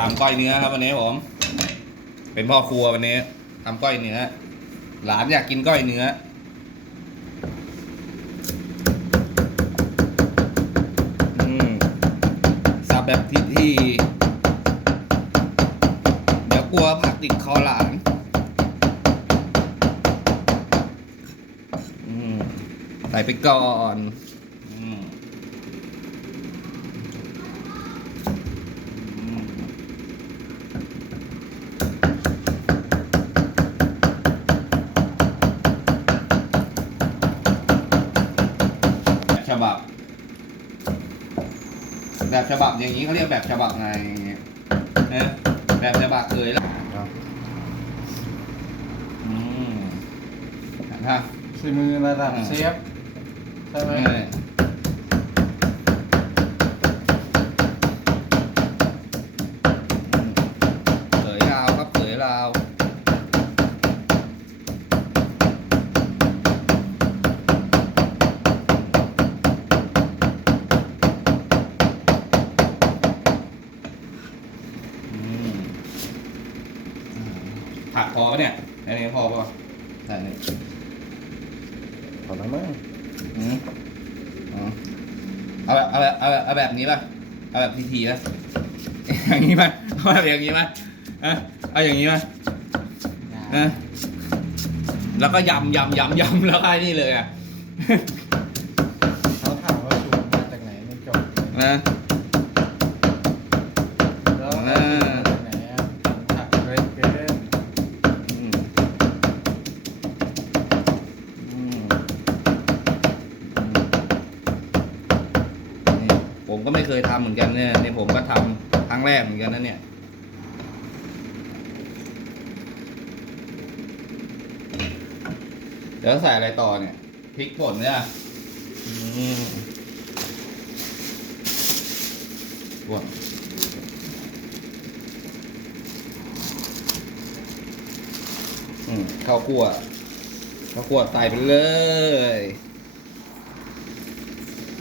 ทำก้อยเนื้อครับวันนี้ผม เป็นพ่อครัววันนี้ทำก้อยเนื้อ หลานอยากกินก้อยเนื้อ อืมสับแบบที่ที่เดี๋ยวกลัวผักติดคอหลานใส่ไปก่อนอืมอืมแบบฉบับ แบบฉบับอย่างนี้เขาเรียกแบบฉบับไงนะแบบฉบับเคยแล้วอืมฮะฝีมือระดับเชฟใช่ไหม เออเผยลาวครับเผยลาวอืม ผักพอปะเนี่ยอันนี้พอป่ะแต่นี่ขอน้ำมั้งอืมอ๋อเอาแบบเอาแบบเอาแบบเอาแบบนี้ป่ะ เอาแบบทีทีป่ะ อย่างนี้ป่ะเอาแบบอย่างนี้ป่ะอะเอาอย่างนี้ป่ะนะแล้วก็ยำยำยำยำแล้วก็ไอ้นี่เลยอะเขาถามว่าสูตรมาจากไหนไม่จบนะ แล้วเอาสูตรมาจากไหนอะผักเล็กเกิน อืมอืมนี่ ผมก็ไม่เคยทำเหมือนกันเนี่ยในผมก็ทำครั้งแรกเหมือนกันนะเนี่ยเดี๋ยวใส่อะไรต่อเนี่ยพริกป่นเนี่ยป่นข้าวคั่วข้าวคั่วใส่ไปเลย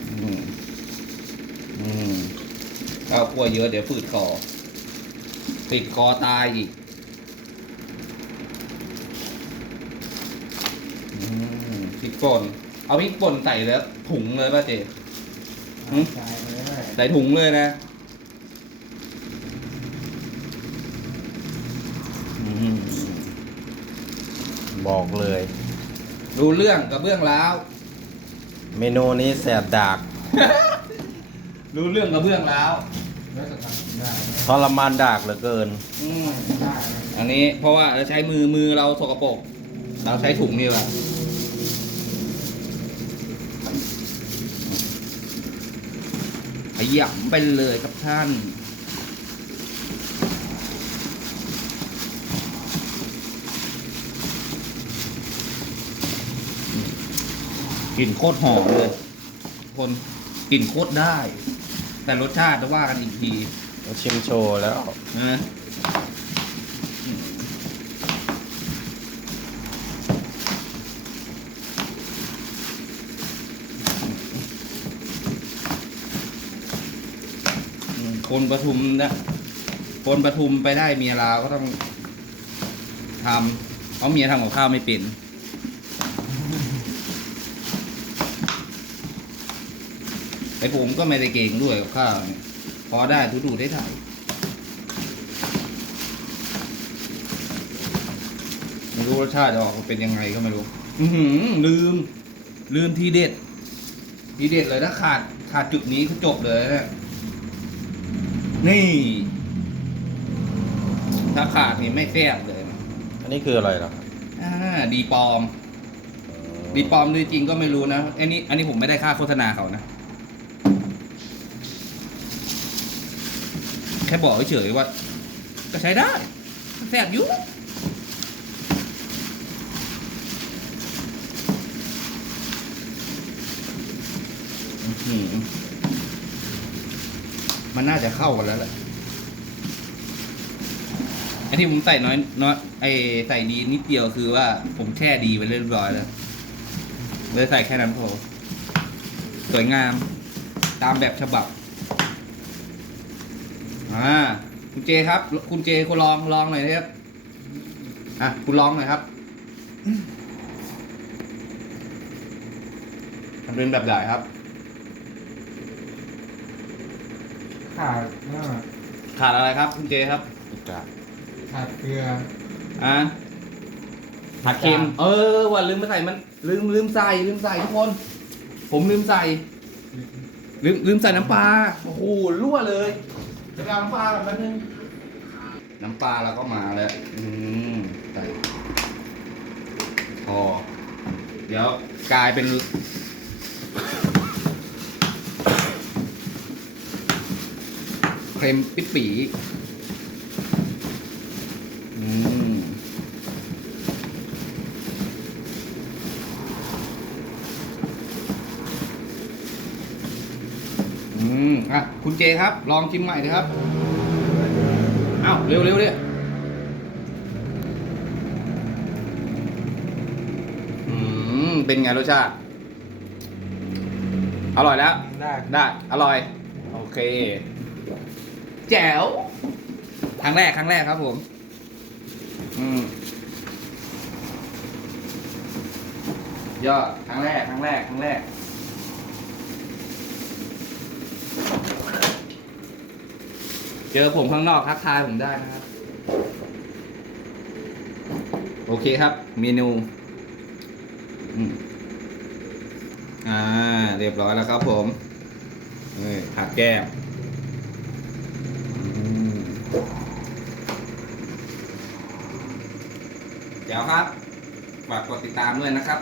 อืมอืม ข้าวคั่วเยอะเดี๋ยวฝืดคอติดคอตายอีกพริกป่นเอาพริกป่นใส่แล้วถุงเลยป่ะเจใส่เลยใส่ถุงเลยนะบอกเลยดูเรื่องกับเบื้องแล้ว เมนูนี้แสบดาก ดูเรื่องกับเบื้องแล้วแล้วจะทำได้ไหมทรมานดากเหลือเกิน อืมได้ไหมอันนี้เพราะว่าเราใช้มือมือเราสกปรกเราใช้ถุงนี่แหละขยำไปเลยครับท่าน กลิ่นโคตรหอมเลย คนกลิ่นโคตรได้ แต่รสชาติจะว่ากันอีกทีชิมโชว์แล้วนะอืมคนประทุมนะคนประทุมไปได้เมียลาวก็ต้องทำเพราะเมียทำกับข้าวไม่เป็น ไอ้ผมก็ไม่ได้เก่งด้วยกับข้าวเนี่ยพอได้ทุดูได้ถ่ายไม่รู้รสชาติจะออกมาเป็นยังไงก็ไม่รู้ อือหือลืม ลืมทีเด็ด ทีเด็ดเลยถ้าขาดขาดจุดนี้ก็จบเลยนะนี่ ถ้าขาดนี่ไม่แซ่บเลยนะอันนี้คืออะไรเหรอครับอ่าดีปลอม ดีปลอมดีจริงก็ไม่รู้นะอันนี้ อันนี้ผมไม่ได้ค่าโฆษณาเขานะ แค่บอกเฉยๆว่า ก็ใช้ได้แสบอยุ่มันน่าจะเข้ากันแล้วแหละไอที่ผมใส่น้อยน้อยไอใส่ดีนิดเดียวคือว่าผมแช่ดีไปเรียบร้อยแล้วเลยใส่แค่นั้นพอสวยงามตามแบบฉบับ อ่าคุณเจครับ คุณเจคุณลองลองหน่อยนะครับอะคุณลองหน่อยครับมันเป็นแบบไหนครับ ขาดเนาะขาดอะไรครับ คุณเจครับอีกาขาดเกลืออะผัดเค็มเออว่าลืมไปใส่มัน ลืมลืมใส่ลืมใส่ทุกคน ผมลืมใส่ ลืมลืมใส่น้ำปลาโอ้โหรั่วเลย จะไปเอาน้ำปลาแบบนั้นนึงน้ำปลาเราก็มาแล้ว อืมใส่พอ เดี๋ยวกลายเป็น เค็มปิดปี อืมอะคุณเจครับ ลองชิมใหม่ดีครับเอ้าเร็วเร็วๆดิอืมเป็นไงรสชาติ อร่อยแล้ว ได้ ได้ อร่อย โอเค แจ๋ว ครั้งแรก ครั้งแรกครับผม อืม ยอด ครั้งแรก ครั้งแรก ครั้งแรก เจอผมข้างนอกทักทายผมได้นะครับ โอเคครับ เมนูอ่า เรียบร้อยแล้วครับผมผักแก้มเดี๋ยวครับ ฝากกดติดตามด้วยนะครับ